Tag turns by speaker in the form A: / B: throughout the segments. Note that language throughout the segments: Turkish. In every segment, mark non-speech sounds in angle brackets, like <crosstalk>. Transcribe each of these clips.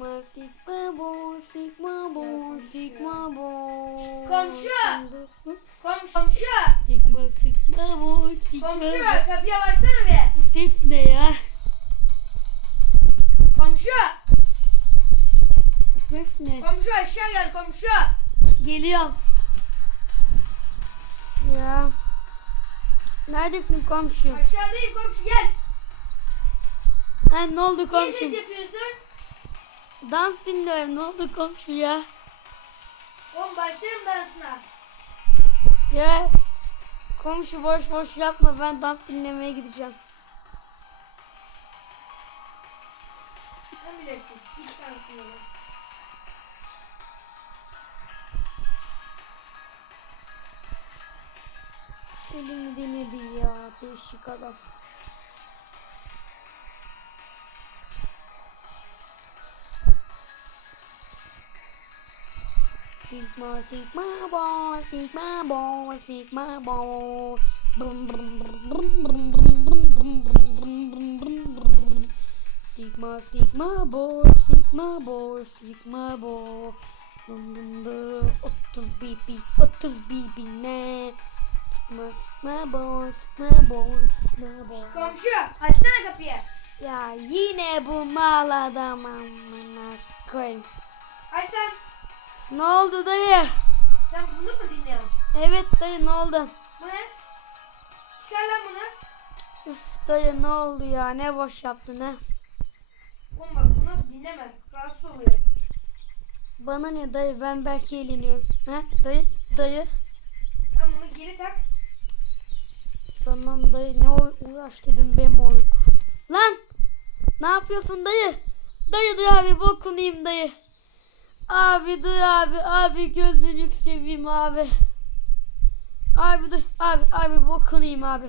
A: Sigma sigma bo sigma bo sigma bo.
B: Komşu! Komşu. Komşu.
A: Sigma sigma bo sigma
B: Komşu
A: bo.
B: kapıya baksana bir.
A: Bu ses ne ya?
B: Komşu.
A: Ses ne?
B: Komşu aşağı gel komşu.
A: Geliyorum. Ya. Neredesin komşu?
B: Aşağıdayım komşu gel.
A: Ha, ne oldu
B: Niye ses
A: komşu?
B: yapıyorsun?
A: Dans dinliyorum. Ne oldu komşu ya?
B: Oğlum başlarım dansına.
A: Ya komşu boş boş yapma. Ben dans dinlemeye gideceğim.
B: Sen bilirsin. Git dansına.
A: Deli mi denedi ya değişik adam. sigma sigma bo sigma bo sigma bo Sigma sigma bo sigma bo sigma bo 30 bibi 30 bibi ne Sıkma sıkma bo sıkma bo sıkma bo
B: Komşu açsana kapıyı
A: Ya yine bu mal adam amına koyayım
B: Aç
A: ne oldu dayı?
B: Sen bunu mu dinliyorsun?
A: Evet dayı ne oldu?
B: Bu ne? Çıkar lan bunu.
A: Üf dayı ne oldu ya ne boş yaptın ha?
B: Oğlum bak bunu dinleme. Rahatsız oluyor.
A: Bana ne dayı ben belki eğleniyorum. Ha dayı dayı.
B: Sen bunu geri tak.
A: Tamam dayı ne uğ- uğraş dedim be moruk. Lan ne yapıyorsun dayı? Dayı dur abi bokunayım dayı. Abi dur abi abi gözünü seveyim abi. Abi dur abi abi bokunayım abi.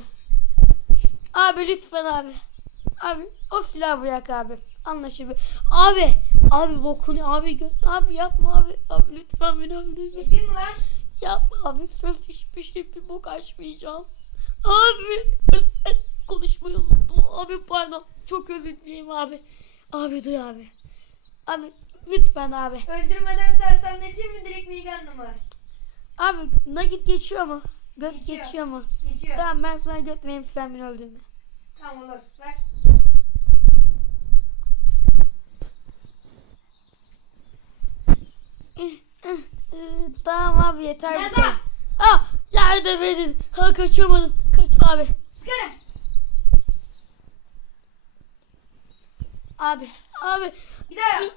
A: Abi lütfen abi. Abi o silahı bırak abi. Anlaşılıyor. Abi abi bokunu abi abi yapma abi. Abi lütfen beni öldürme.
B: Yapayım mı lan?
A: Yapma abi söz hiçbir şey bir bok açmayacağım. Abi <laughs> konuşmayı unuttum. Abi pardon. Çok özür dileyim abi. Abi duy abi. Abi lütfen abi.
B: Öldürmeden sersemleteyim mi direkt Nigan'lı mı?
A: Abi nakit geçiyor mu? Göt
B: Geçiyor.
A: geçiyor mu?
B: Geçiyor.
A: Tamam ben sana göt vereyim sen beni öldürme.
B: Tamam olur. Ver. <laughs>
A: Tamam abi yeter.
B: Neden?
A: kadar. Ah yerde beni. Ha kaçamadım. Kaç abi.
B: Sıkarım.
A: Abi. Abi.
B: Bir daha yap.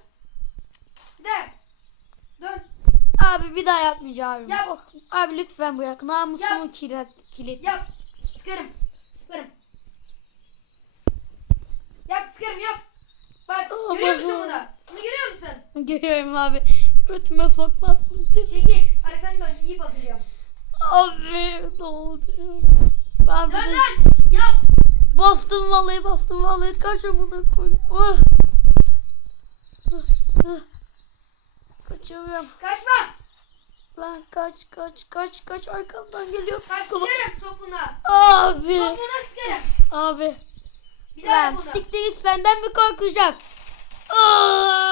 B: Bir daha yap. Dön.
A: Abi bir daha yapmayacağım abi.
B: Yap.
A: Oh, Abi lütfen bırak. Namusumu kilit. kilit.
B: Yap. Sıkarım. Sıkarım. Yap sıkarım yap. Bak
A: Aa,
B: görüyor musun bunu? Bunu görüyor musun?
A: Görüyorum abi. Götüme sokmazsın değil mi?
B: Çekil. Arkanı dön. iyi bakacağım.
A: Abi ne oldu? Abi
B: Dön dön. Yap.
A: bastım vallahi bastım vallahi kaç amına koy. Oh. Ah, ah. Kaçamıyorum.
B: Kaçma.
A: Lan kaç kaç kaç kaç arkamdan geliyor.
B: Kaç sıkarım topuna.
A: Abi.
B: Topuna sıkarım.
A: Abi.
B: Bir daha
A: Lan siktir git senden mi korkacağız? Aa!